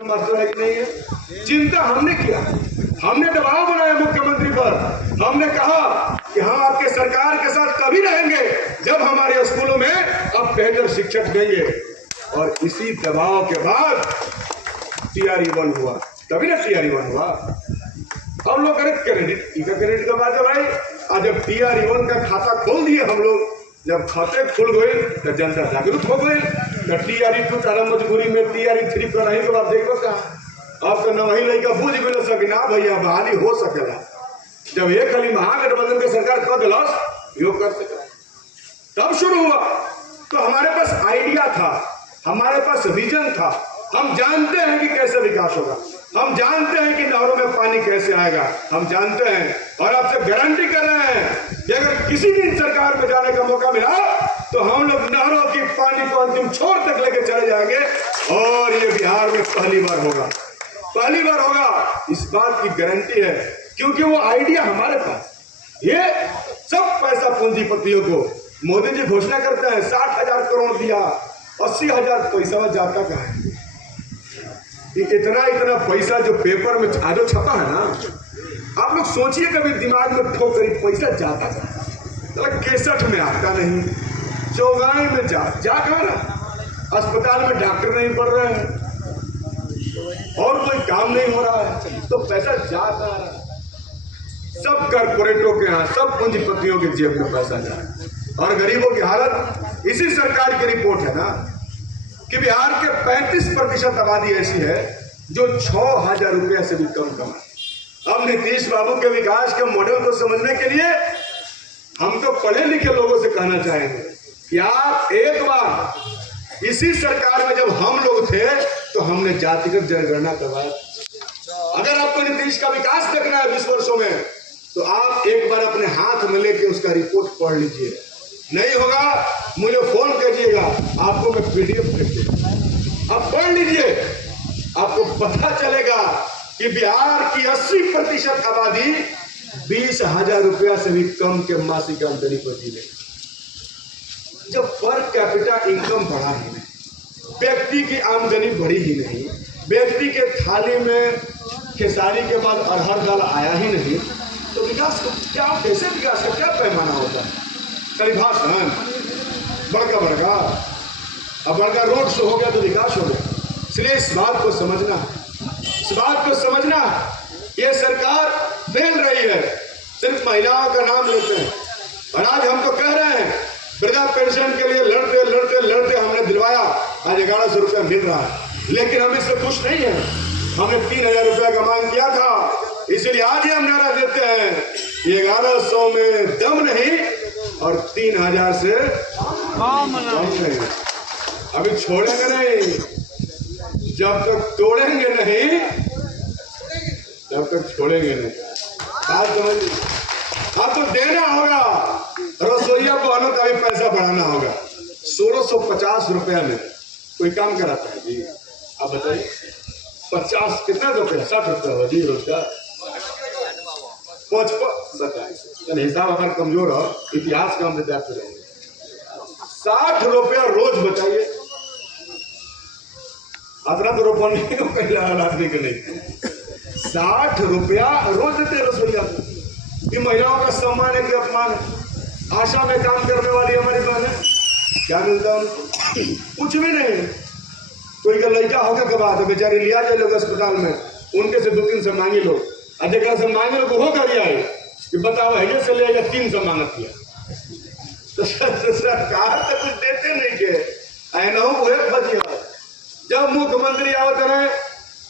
Master है कि नहीं है। चिंता हमने किया, हमने दबाव बनाया मुख्यमंत्री पर। हमने कहा कि हम आपके सरकार के साथ तभी रहेंगे जब हमारे स्कूलों में अब बेहतर शिक्षक देंगे। और इसी दबाव के बाद TRE 1 हुआ, तभी ना TRE 1 हुआ। हम लोग क्रेडिट का बात है भाई। आज जब TRE 1 का खाता खोल दिए हम लोग, जब खाते खुल गए तो जनता जागरूक हो गई। तो TRE 2 तारा मजबूरी में TRE 3 कर रही तो आप देखो कहा अब तो न वही लड़का बुझ भी सके ना भैया बहाली हो सकेला। जब एक खाली महागठबंधन की सरकार कर दिलस योग कर सके तब शुरू हुआ। तो हमारे पास आइडिया था, हमारे पास विजन था। हम जानते हैं कि कैसे विकास होगा, हम जानते हैं कि नहरों में पानी कैसे आएगा, हम जानते हैं और आपसे गारंटी कर रहे हैं कि अगर किसी दिन सरकार में जाने का मौका मिला तो हम लोग नहरों की पानी को अंतिम छोर तक लेके चले जाएंगे। और ये बिहार में पहली बार होगा, पहली बार होगा, इस बात की गारंटी है। क्योंकि वो आइडिया हमारे पास। ये सब पैसा पूंजीपतियों को मोदी जी घोषणा करते हैं 60,000 करोड़ दिया, 80,000 पैसा जाता कहाँ है? इतना पैसा जो पेपर में आज छपा है ना, आप लोग सोचिए कभी दिमाग में ठोक करी पैसा जाता था। केसठ में आता नहीं, चौगाई में जा कहा ना, अस्पताल में डॉक्टर नहीं पढ़ रहे हैं और कोई काम नहीं हो रहा है तो पैसा जाता है। सब कॉर्पोरेटों के यहाँ, सब पूंजीपतियों के जेब में पैसा जा रहा है। और गरीबों की हालत, इसी सरकार की रिपोर्ट है ना कि बिहार के 35% आबादी ऐसी है जो 6,000 रुपया से भी कम कमाए। अब नीतीश बाबू के विकास के मॉडल को समझने के लिए हम तो पढ़े लिखे लोगों से कहना चाहेंगे कि आप एक बार इसी सरकार में जब हम लोग थे तो हमने जातिगत जनगणना करवाया। अगर आपको नीतीश का विकास देखना है 20 वर्षों में तो आप एक बार अपने हाथ में लेके उसका रिपोर्ट पढ़ लीजिए। नहीं होगा मुझे फोन कीजिएगा, आपको मैं PDF भेज दूंगा, आप पढ़ लीजिए। आपको पता चलेगा कि बिहार की 80% आबादी 20,000 रुपया से भी कम के मासिक आमदनी पर जी रही। जब पर कैपिटा इनकम बढ़ा ही नहीं, व्यक्ति की आमदनी बढ़ी ही नहीं, व्यक्ति के थाली में खेसारी के बाद अरहर दाल आया ही नहीं, तो विकास क्या, कैसे विकास का क्या पैमाना होता है? कई भाषण बड़का बड़का, अब बड़का रोड शो हो गया तो विकास हो गया। इसलिए इस बात को समझना, इस बात को समझना, ये सरकार फेल रही है, सिर्फ महिलाओं का नाम लेते हैं। और आज हम तो कह रहे हैं वृद्धा पेंशन के लिए लड़ते लड़ते लड़ते हमने दिलवाया, आज 1,100 रुपया मिल रहा है, लेकिन हम इससे खुश नहीं है। हमने 3,000 रुपया का मांग किया था, इसलिए आज ही हम नारा देते हैं 1,100 में दम नहीं और 3,000 से कम नहीं। अभी छोड़ेंगे नहीं, जब तक तोड़ेंगे नहीं तब तक छोड़ेंगे नहीं। बात समझिए, आपको देना होगा, रसोईया बहनों का भी पैसा बढ़ाना होगा। 1,650 रुपया में कोई काम कराता है जी? आप बताइए, 50 कितना रुपया? 60 रुपया हो जी रोजगार, 55 बताइए। हिसाब अगर कमजोर हो, इतिहास का हम विद्यार्थी रहेंगे। 60 रुपया रोज, बताइए, अपना तो रोपन आदमी के नहीं। 60 रुपया रोज देते रसोईया को। ये महिलाओं का सम्मान है कि अपमान है? आशा में काम करने वाली हमारी बहन है, क्या मिलता है उनको? कुछ भी नहीं। कोई का लड़का होगा के बाद बेचारी लिया जाए लोग अस्पताल में, उनके से 2-3 सौ मांगे लोग, अजय से मांगे लोग हो कर आए कि बताओ है से ले 300 मांगत किया तो सरकार तो कुछ देते नहीं के बजिया। जब मुख्यमंत्री आवत रहे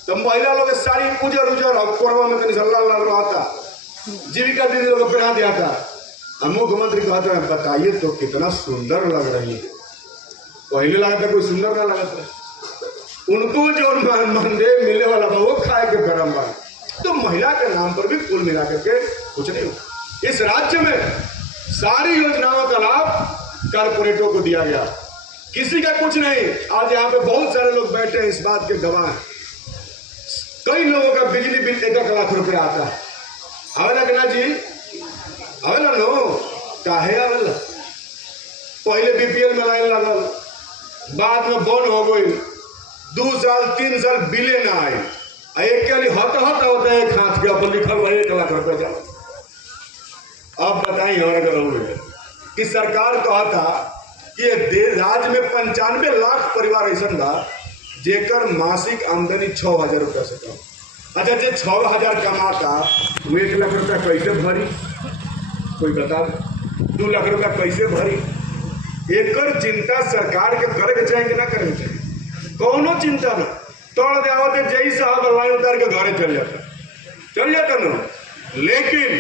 तो महिला लोग साड़ी उजर उजर और कोरवा में रहता, जीविका दीदी लोग पहना दिया था। मुख्यमंत्री कहते हैं बताइए तो कितना सुंदर लग रही है। पहले लगा था कोई सुंदर ना लगा था, उनको जो मनदेव मिलने वाला था वो खाए के गरम बा। तो महिला के नाम पर भी कुल मिला करके कुछ नहीं हुआ। इस राज्य में सारी योजनाओं का लाभ कारपोरेटों को दिया गया, किसी का कुछ नहीं। आज यहाँ पे बहुत सारे लोग बैठे हैं, इस बात के गवाह हैं। कई लोगों का बिजली बिल 1 लाख रुपया आता है। आवेला ना जी, आवेला नो, काहे आवेला? पहले BPL में लाइन लगल, बाद में बंद हो गई, 2 साल 3 साल बिले ना आए, एक के लिए होता एक हाथ के ऊपर लिखल हुआ 1 लाख रुपया जा। अब बताइए हमारा करोगे कि सरकार कहा था कि राज्य में 95 लाख परिवार ऐसा बा जेकर मासिक आमदनी 6,000 रुपया से कम। अच्छा, जो 6,000 कमाता वो 1 लाख रुपया कैसे भरी? कोई बता, 2 लाख रुपया कैसे भरी? एकर चिंता सरकार के करे के चाहिए कि ना करे के चाहिए? कौनो चिंता ना, तोड़ दे जई साहब लाइन उतार के घरे चल जाता ना। लेकिन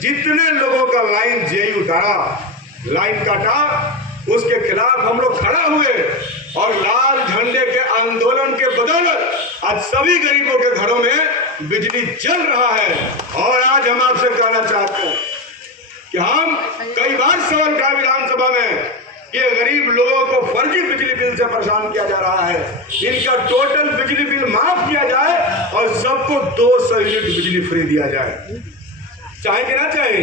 जितने लोगों का लाइन जेई उतारा, लाइन काटा, उसके खिलाफ हम लोग खड़ा हुए और लाल झंडे के आंदोलन के बदौलत आज सभी गरीबों के घरों में बिजली जल रहा है। और आज हम आपसे कहना चाहते हैं कि हम कई बार सवाल कहा विधानसभा में कि गरीब लोगों को फर्जी बिजली बिल से परेशान किया जा रहा है, इनका टोटल बिजली बिल माफ किया जाए और सबको 200 यूनिट बिजली फ्री दिया जाए। चाहे कि ना चाहे,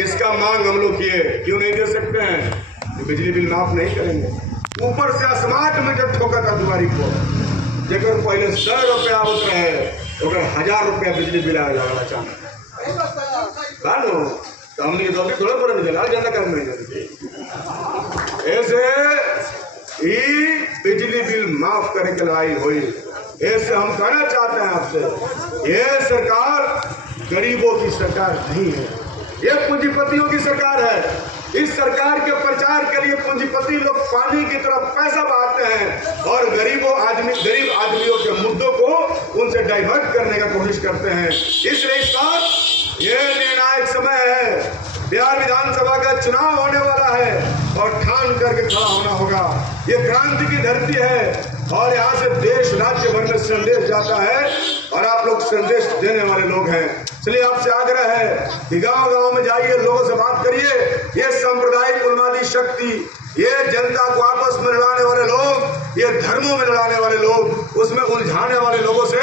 इसका मांग हम लोग किए, क्यों नहीं दे सकते हैं? बिजली बिल माफ नहीं करेंगे। ऊपर से स्मार्ट मीटर ठोका था दुआरी को, जेकर पहले 100 रुपया आवत रहे और 1000 रुपया बिजली बिल आए लगा चाहना तो हमने तो अभी थोड़ा बड़ा निकला ज्यादा काम नहीं। ऐसे ही बिजली बिल माफ करे के लड़ाई हुई। ऐसे हम कहना चाहते हैं आपसे, ये सरकार गरीबों की सरकार नहीं है, ये पूंजीपतियों की सरकार है। इस सरकार के प्रचार के लिए पूंजीपति लोग पानी की तरफ पैसा बहाते हैं और गरीब आदमियों के मुद्दों को उनसे डाइवर्ट करने का कोशिश करते हैं। इसलिए इस बार ये निर्णायक समय है, बिहार विधानसभा का चुनाव होने वाला है और ठान करके खड़ा होना होगा। ये क्रांति की धरती है और यहाँ से देश राज्य भर में संदेश जाता है और आप लोग संदेश देने वाले लोग हैं। इसलिए आपसे आग्रह है कि गांव-गांव में जाइए, लोगों से बात करिए। ये सांप्रदायिक उन्मादी शक्ति, ये जनता को आपस में लड़ाने वाले लोग, ये धर्मों में लड़ाने वाले लोग, उसमें उलझाने वाले लोगों से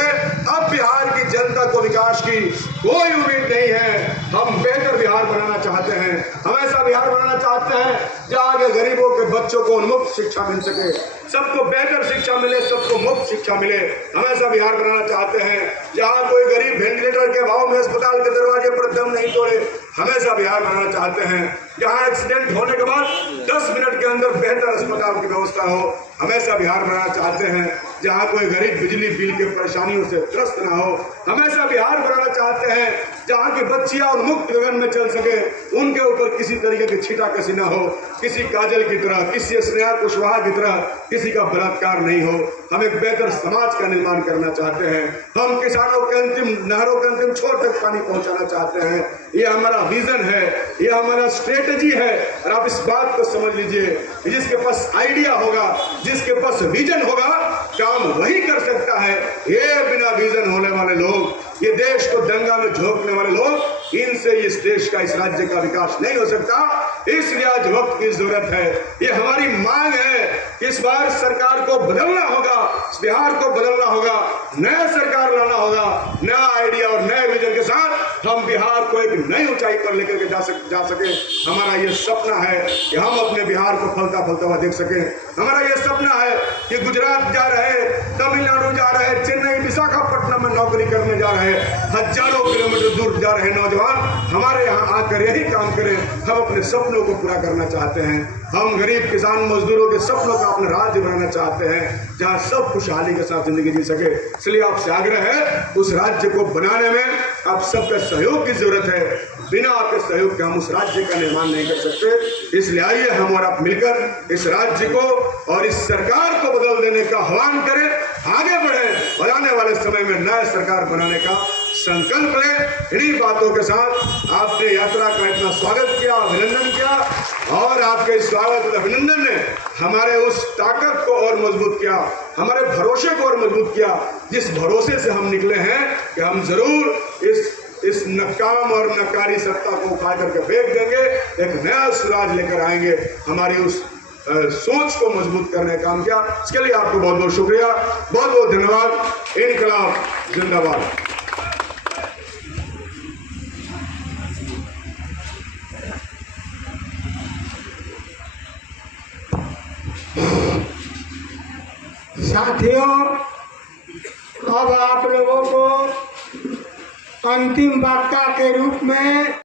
अब बिहार की जनता को विकास की कोई उम्मीद नहीं है। हम बेहतर बिहार बनाना चाहते हैं, हम ऐसा बिहार बनाना चाहते हैं जहाँ आगे गरीबों के बच्चों को उन्मुक्त शिक्षा मिल सके, सबको बेहतर शिक्षा मिले, सबको मुफ्त शिक्षा मिले। हम ऐसा बिहार बनाना चाहते हैं जहाँ कोई गरीब वेंटिलेटर के अभाव में अस्पताल के दरवाजे पर दम नहीं तोड़े। हम ऐसा बिहार बनाना चाहते हैं जहाँ एक्सीडेंट होने के बाद 10 मिनट के अंदर बेहतर अस्पताल की व्यवस्था हो। हम ऐसा बिहार बनाना चाहते हैं जहाँ कोई गरीब बिजली बिल की परेशानियों से त्रस्त ना हो। हम ऐसा बिहार बनाना चाहते हैं जहाँ की बच्चियां और मुक्त गगन में चल सके, उनके ऊपर किसी तरीके की छीटाकशी ना हो, किसी काजल की तरह, किसी स्नेहा कुशवाहा की तरह किसी का बलात्कार नहीं हो। हम एक बेहतर समाज का निर्माण करना चाहते हैं। हम किसानों के नहरों के अंतिम छोर तक पानी पहुंचाना चाहते हैं। ये हमारा विजन है, ये हमारा स्ट्रेटेजी है। और आप इस बात को समझ लीजिए, जिसके पास आइडिया होगा, जिसके पास विजन होगा, काम वही कर सकता है। ये बिना विजन होने वाले लोग, ये देश को दंगा में झोंकने वाले लोग, इनसे इस देश का, इस राज्य का विकास नहीं हो सकता। इसलिए आज वक्त की जरूरत है। ये हमारी मांग है कि इस बार सरकार को बदलना होगा, बिहार को बदलना होगा, नया सरकार लाना होगा, नया आइडिया और नए विजन के साथ हम बिहार को एक नई ऊंचाई पर लेकर के जा सके। हमारा ये सपना है कि हम अपने बिहार को फलता फलता हुआ देख सके। हमारा ये सपना है कि गुजरात जा रहे, तमिलनाडु जा रहे, चेन्नई, विशाखापट्टनम में नौकरी करने जा रहे, हजारों किलोमीटर दूर जा रहे नौजवान हमारे यहाँ आकर यही काम करें। हम अपने सपनों को पूरा करना चाहते हैं। हम गरीब किसान मजदूरों के सपनों का अपना राज्य बनाना चाहते हैं जहाँ सब खुशहाली के साथ जिंदगी जी सके। इसलिए आपसे आग्रह है, उस राज्य को बनाने में आप सबके सहयोग की जरूरत है। बिना आपके सहयोग के हम उस राज्य का निर्माण नहीं कर सकते। इसलिए आइए हम और आप मिलकर इस राज्य को और इस सरकार को बदल देने का आह्वान करें, आगे बढ़े और आने वाले समय में नया सरकार बनाने का संकल्प लें। इन्हीं बातों के साथ आपने यात्रा का इतना स्वागत किया, अभिनंदन किया और आपके स्वागत और अभिनंदन ने हमारे उस ताकत को और मजबूत किया, हमारे भरोसे को और मजबूत किया, जिस भरोसे से हम निकले हैं कि हम जरूर इस नकाम और नकारी सत्ता को उठा करके फेंक देंगे, एक नया स्वराज लेकर आएंगे। हमारी उस सोच को मजबूत करने का काम किया। इसके लिए आपको बहुत बहुत शुक्रिया, बहुत बहुत धन्यवाद। इनकलाब जिंदाबाद। साथियों, अब आप लोगों को अंतिम वक्ता के रूप में